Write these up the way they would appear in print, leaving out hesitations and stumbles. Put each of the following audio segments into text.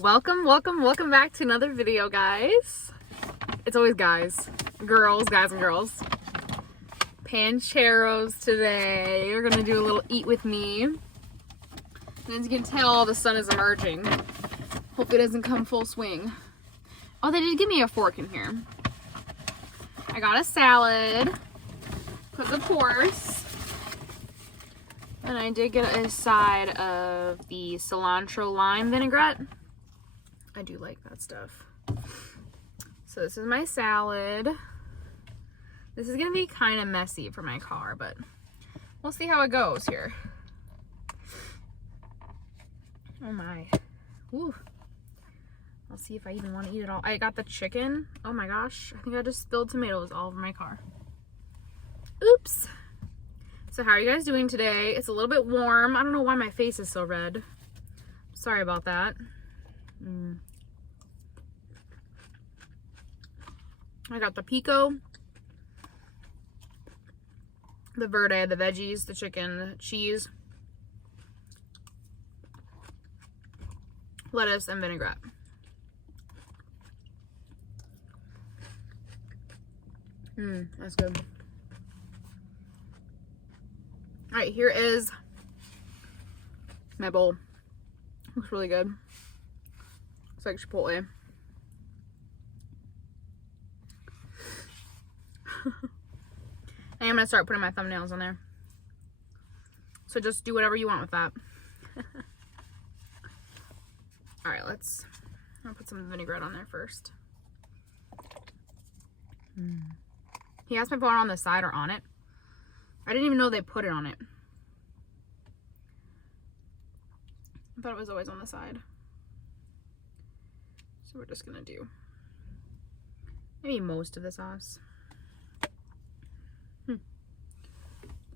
Welcome back to another video, guys. It's always guys, guys and girls. Pancheros today. We're gonna do a little eat with me. And as you can tell, the sun is emerging. Hope it doesn't come full swing. Oh, they did give me a fork in here. I got a salad, because of course. And I did get a side of the cilantro lime vinaigrette. I do like that stuff. So this is my salad. This is gonna be kind of messy for my car, but we'll see how it goes here. Oh my. Ooh. I'll see if I even want to eat it all. I got the chicken. Oh my gosh. I think I just spilled tomatoes all over my car. Oops. So how are you guys doing today? It's a little bit warm. I don't know why my face is so red. Sorry about that. I got the pico, the verde, the veggies, the chicken, the cheese, lettuce, and vinaigrette. That's good. All right, here is my bowl. Looks really good. It's like Chipotle. And I'm gonna start putting my thumbnails on there. So just do whatever you want with that. All right, I'll put some vinaigrette on there first. He asked me if I want it on the side or on it. I didn't even know they put it on it. I thought it was always on the side. So we're just gonna do maybe most of the sauce.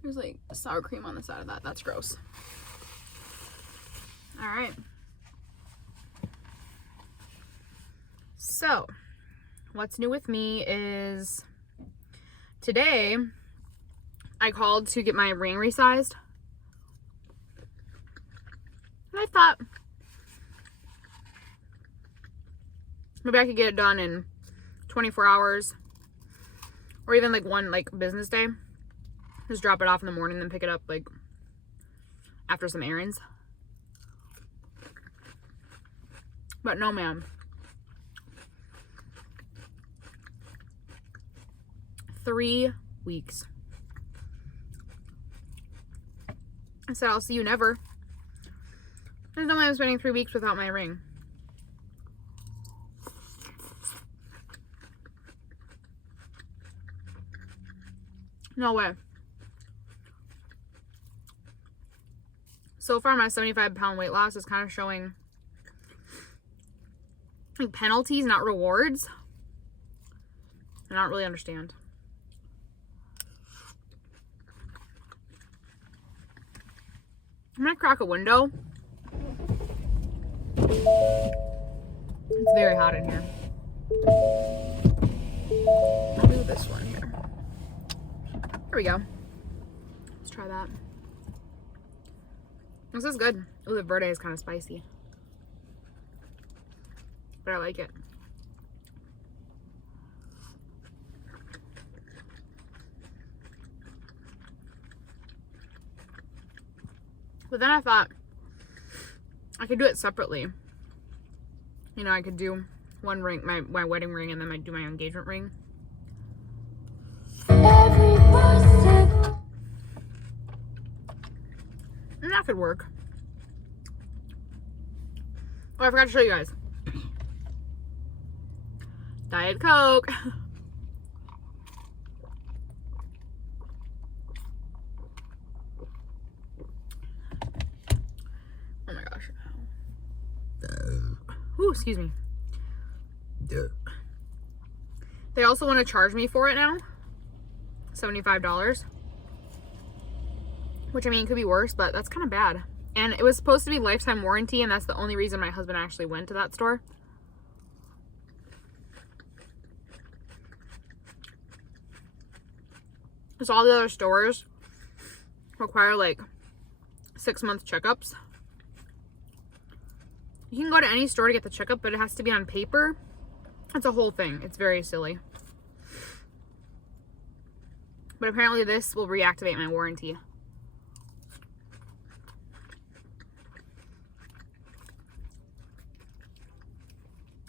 There's like sour cream on the side of that. That's gross. All right. So, what's new with me is today I called to get my ring resized. And I thought maybe I could get it done in 24 hours or even like one business day. Just drop it off in the morning, then pick it up like after some errands. But no, ma'am. 3 weeks. I said, I'll see you never. There's no way I'm spending 3 weeks without my ring. No way. So far, my 75-pound weight loss is kind of showing like penalties, not rewards. I don't really understand. I'm gonna crack a window. It's very hot in here. I'll do this one here. There we go. Let's try that. This is good. Ooh, the verde is kind of spicy. But I like it. But then I thought I could do it separately. You know, I could do one ring, my wedding ring, and then I do my engagement ring. And that could work. Oh, I forgot to show you guys. Diet Coke. Oh my gosh. Ooh, excuse me. They also want to charge me for it now. $75. Which, I mean, could be worse, but that's kind of bad. And it was supposed to be lifetime warranty, and that's the only reason my husband actually went to that store. Because all the other stores require like 6-month checkups. You can go to any store to get the checkup, but it has to be on paper. It's a whole thing. It's very silly. But apparently this will reactivate my warranty.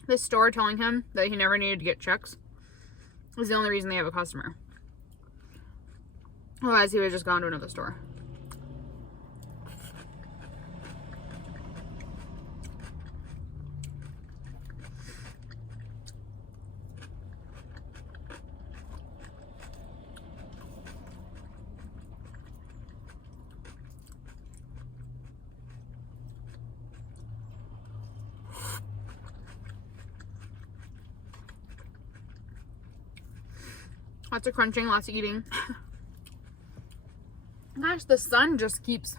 This store telling him that he never needed to get checks is the only reason they have a customer. Otherwise, he would have just gone to another store. Lots of crunching, lots of eating. Gosh, the sun just keeps...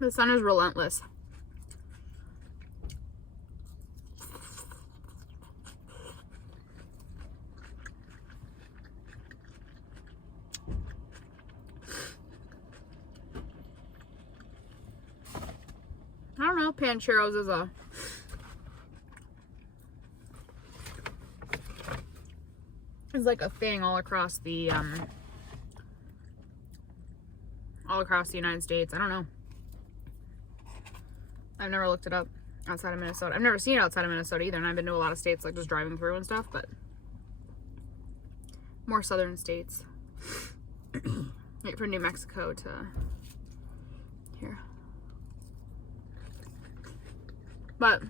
The sun is relentless. I don't know, Pancheros is like a thing all across the United States. I don't know. I've never looked it up outside of Minnesota. I've never seen it outside of Minnesota either, and I've been to a lot of states, like just driving through and stuff, but more southern states. Like from New Mexico to here. But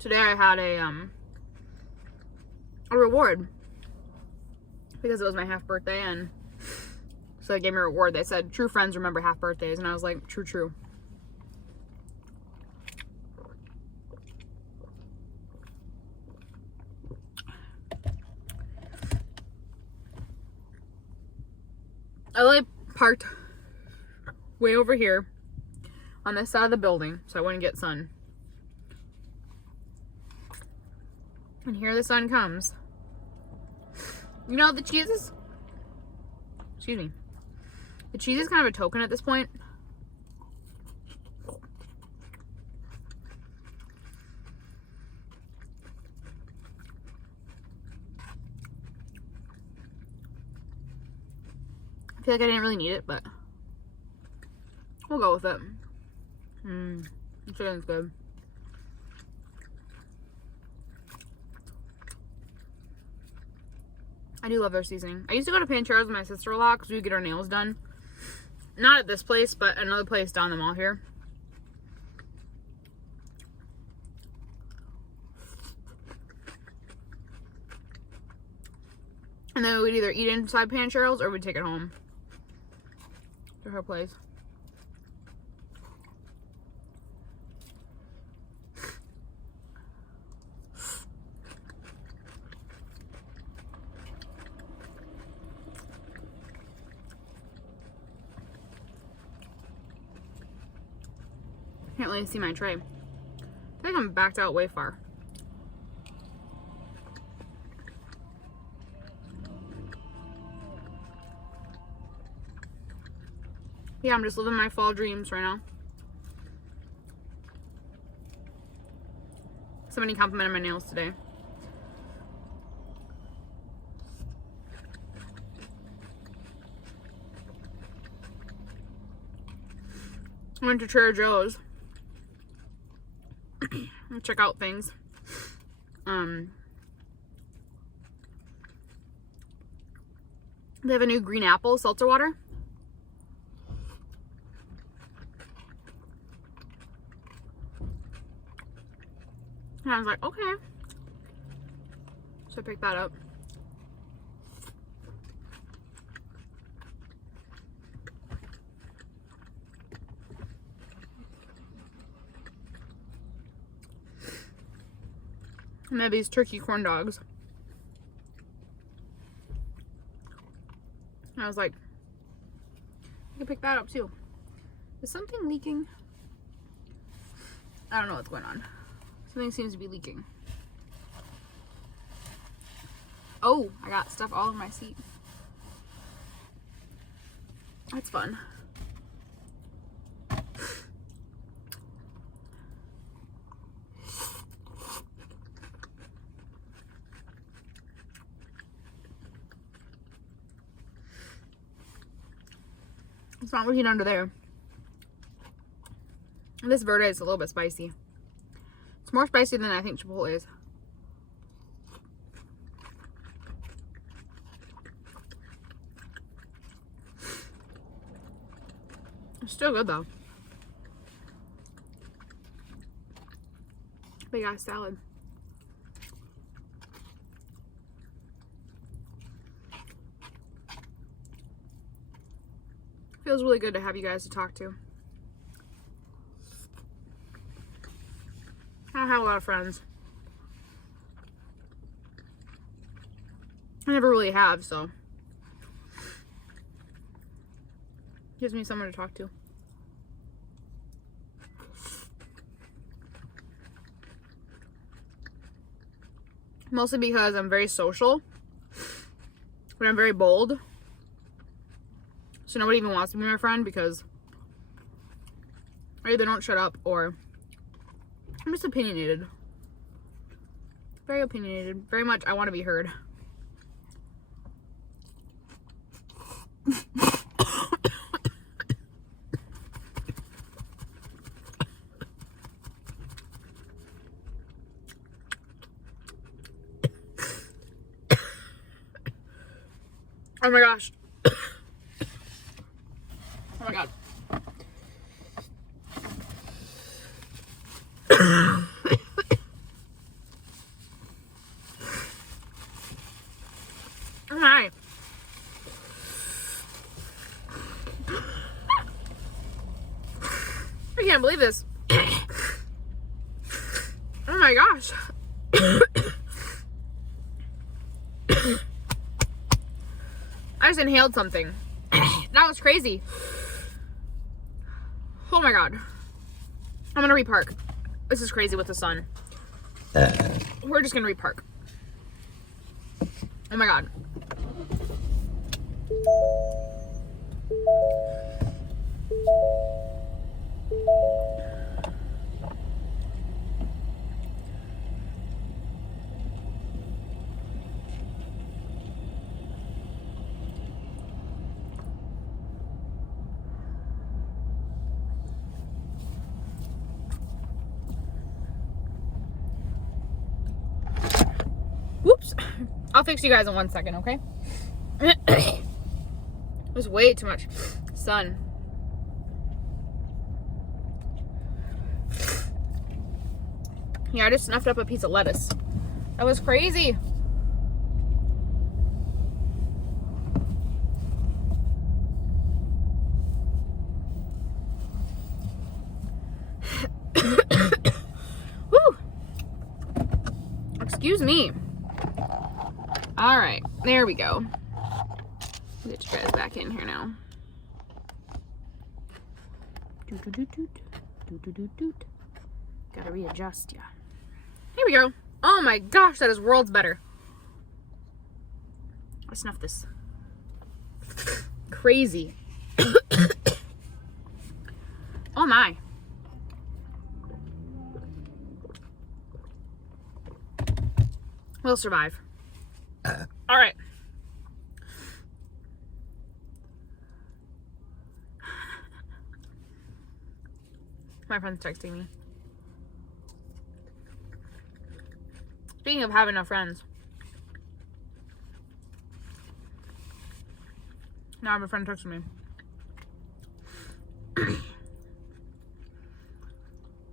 today I had a reward because it was my half birthday, and so they gave me a reward. They said true friends remember half birthdays, and I was like, true. I like parked way over here on this side of the building so I wouldn't get sun. And here the sun comes. You know, the cheese is... Excuse me. The cheese is kind of a token at this point. I feel like I didn't really need it, but we'll go with it. The chicken's good. I do love their seasoning. I used to go to Pancheros with my sister a lot because we would get our nails done. Not at this place, but another place down the mall here. And then we'd either eat inside Pancheros or we'd take it home to her place. Can't really see my tray. I think I'm backed out way far. Yeah, I'm just living my fall dreams right now. Somebody complimented my nails today. I went to Trader Joe's. Check out things. They have a new green apple seltzer water. And I was like, okay. So I picked that up. And they have these turkey corn dogs. And I was like, I can pick that up too. Is something leaking? I don't know what's going on. Something seems to be leaking. Oh, I got stuff all over my seat. That's fun. It's not working under there. This verde is a little bit spicy. It's more spicy than I think Chipotle is. It's still good though. Big ass salad. Feels really good to have you guys to talk to. I don't have a lot of friends. I never really have, so gives me someone to talk to. Mostly because I'm very social, but I'm very bold. So nobody even wants to be my friend because I either don't shut up or I'm just opinionated. Very opinionated. Very much I want to be heard. Oh my gosh. Oh my god. Oh my. I can't believe this. Oh my gosh. I just inhaled something. That was crazy. Oh my god. I'm gonna repark. This is crazy with the sun. We're just gonna repark. Oh my god. Whoops. I'll fix you guys in 1 second, okay? There's way too much sun. Yeah, I just snuffed up a piece of lettuce. That was crazy. Woo! Excuse me. All right, there we go. Get you guys back in here now. Gotta readjust ya. Here we go. Oh my gosh, that is worlds better. I'll snuff this. Crazy. Oh my. We'll survive. All right. My friend's texting me. Speaking of having no friends. Now I have a friend texting me.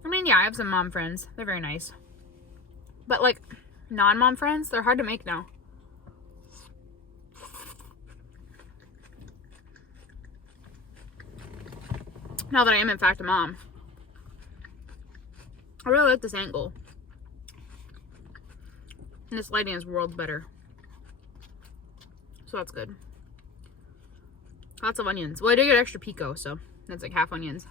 I mean, yeah, I have some mom friends. They're very nice. But like, non-mom friends, they're hard to make now. Now that I am in fact a mom. I really like this angle. And this lighting is worlds better. So that's good. Lots of onions. Well, I did get extra pico, so that's like half onions.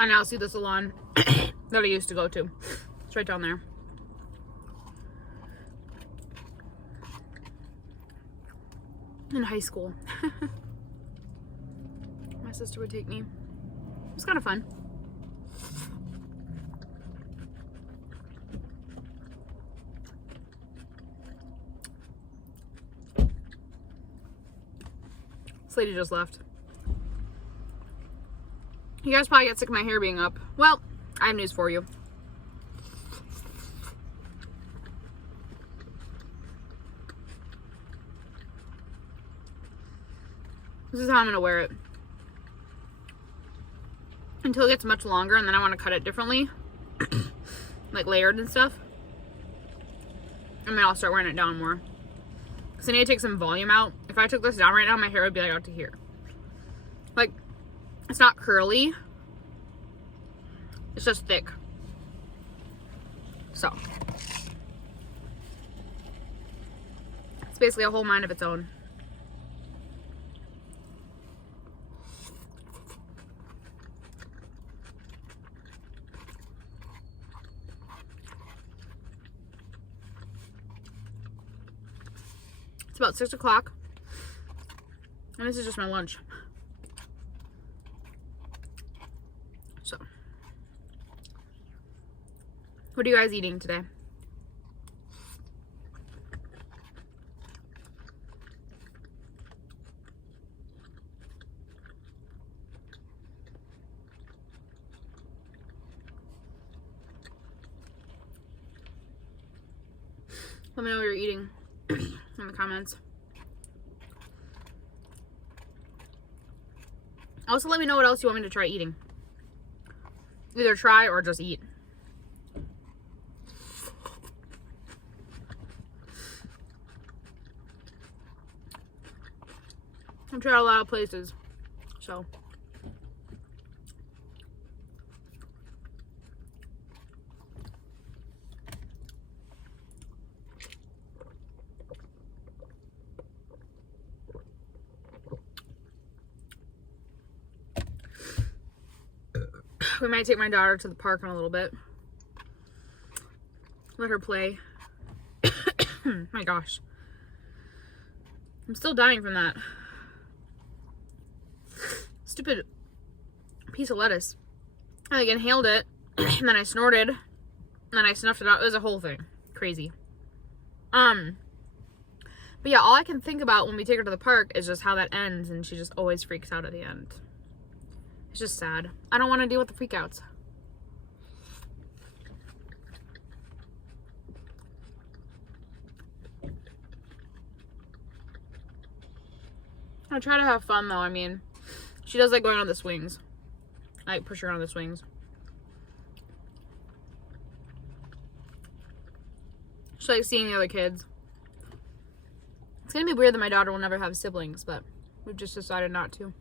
I now see the salon that I used to go to. It's right down there. In high school. My sister would take me. It was kind of fun. This lady just left. You guys probably get sick of my hair being up. Well, I have news for you. This is how I'm going to wear it. Until it gets much longer, and then I want to cut it differently. Like layered and stuff. And then I'll start wearing it down more. Because I need to take some volume out. If I took this down right now, my hair would be like out to here. Like, it's not curly. It's just thick. So. It's basically a whole mind of its own. It's about 6 o'clock. And this is just my lunch. So. What are you guys eating today? Let me know what you're eating in the comments. Also, let me know what else you want me to try eating. Either try or just eat. I've tried a lot of places, so. We might take my daughter to the park in a little bit. Let her play. My gosh. I'm still dying from that. Stupid piece of lettuce. I like inhaled it, and then I snorted, and then I snuffed it out. It was a whole thing. Crazy. But yeah, all I can think about when we take her to the park is just how that ends, and she just always freaks out at the end. It's just sad. I don't want to deal with the freakouts. I try to have fun though. I mean, she does like going on the swings. I like push her on the swings. She likes seeing the other kids. It's gonna be weird that my daughter will never have siblings, but we've just decided not to.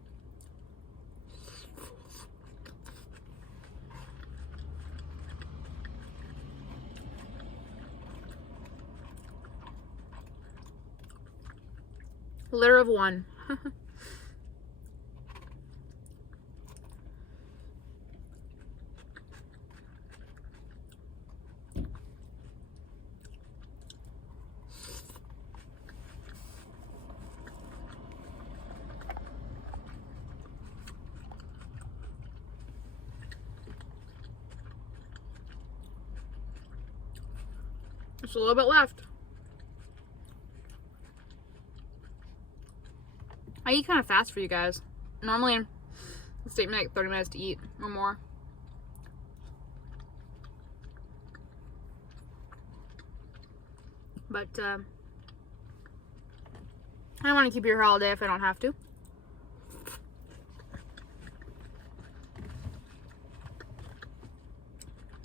Litter of one. Just a little bit left. I eat kind of fast for you guys. Normally, it's taking me like 30 minutes to eat or more. But, I don't want to keep you here all day if I don't have to.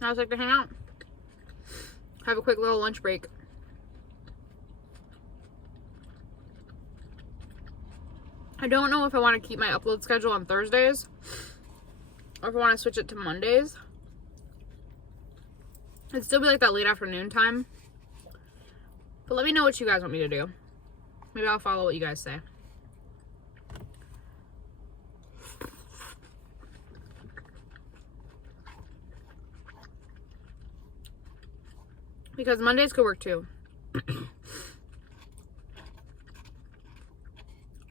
I just like to hang out. Have a quick little lunch break. I don't know if I want to keep my upload schedule on Thursdays or if I want to switch it to Mondays. It'd still be like that late afternoon time. But let me know what you guys want me to do. Maybe I'll follow what you guys say. Because Mondays could work too.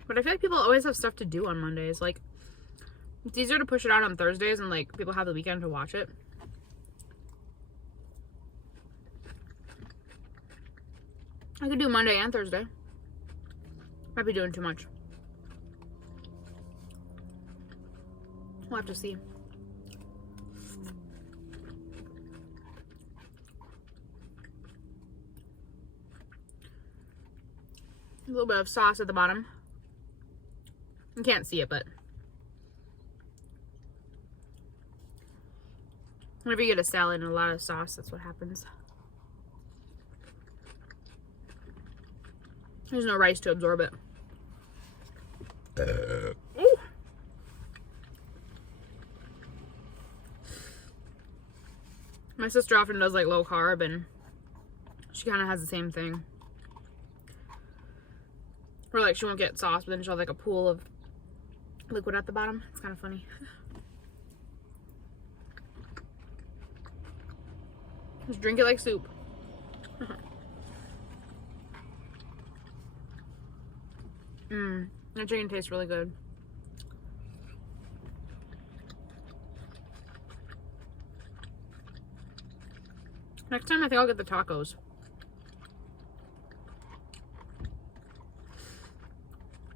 But I feel like people always have stuff to do on Mondays. Like, it's easier to push it out on Thursdays and, like, people have the weekend to watch it. I could do Monday and Thursday. Might be doing too much. We'll have to see. A little bit of sauce at the bottom. You can't see it, but whenever you get a salad and a lot of sauce, that's what happens. There's no rice to absorb it. Ooh. My sister often does like low carb, and she kind of has the same thing. Or like she won't get sauce, but then she'll have like a pool of liquid at the bottom. It's kind of funny. Just drink it like soup. That chicken tastes really good. Next time I think I'll get the tacos.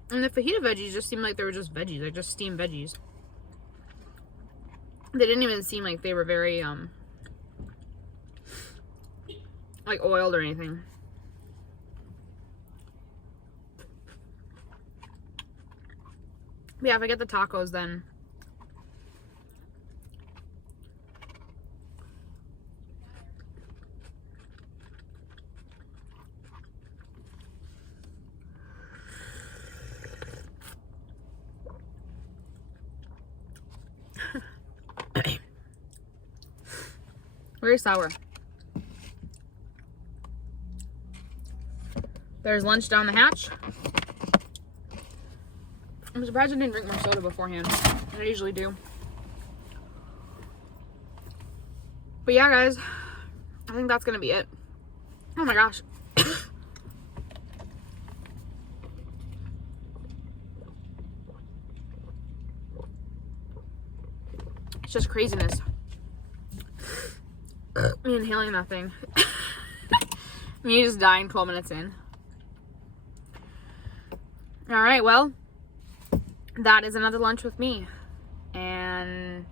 And the fajita veggies just seemed like they were just veggies, like just steamed veggies. They didn't even seem like they were very, like oiled or anything. But yeah, if I get the tacos, then very sour. There's lunch down the hatch. I'm surprised I didn't drink more soda beforehand. I usually do. But yeah, guys, I think that's gonna be it. Oh my gosh. It's just craziness. Me inhaling that thing. Me just dying 12 minutes in. Alright, well, that is another lunch with me. And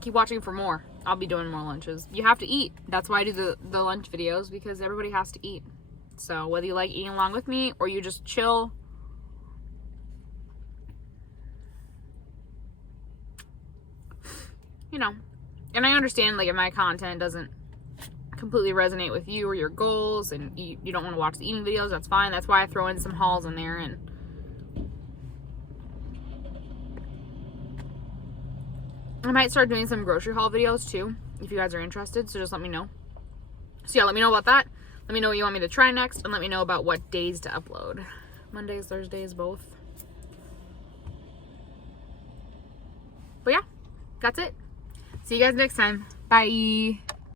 keep watching for more. I'll be doing more lunches. You have to eat. That's why I do the lunch videos, because everybody has to eat. So whether you like eating along with me or you just chill, you know. And I understand, like, if my content doesn't completely resonate with you or your goals and you don't want to watch the eating videos, that's fine. That's why I throw in some hauls in there. And I might start doing some grocery haul videos too, if you guys are interested. So just let me know. So yeah, let me know about that. Let me know what you want me to try next. And let me know about what days to upload. Mondays, Thursdays, both. But yeah, that's it. See you guys next time. Bye.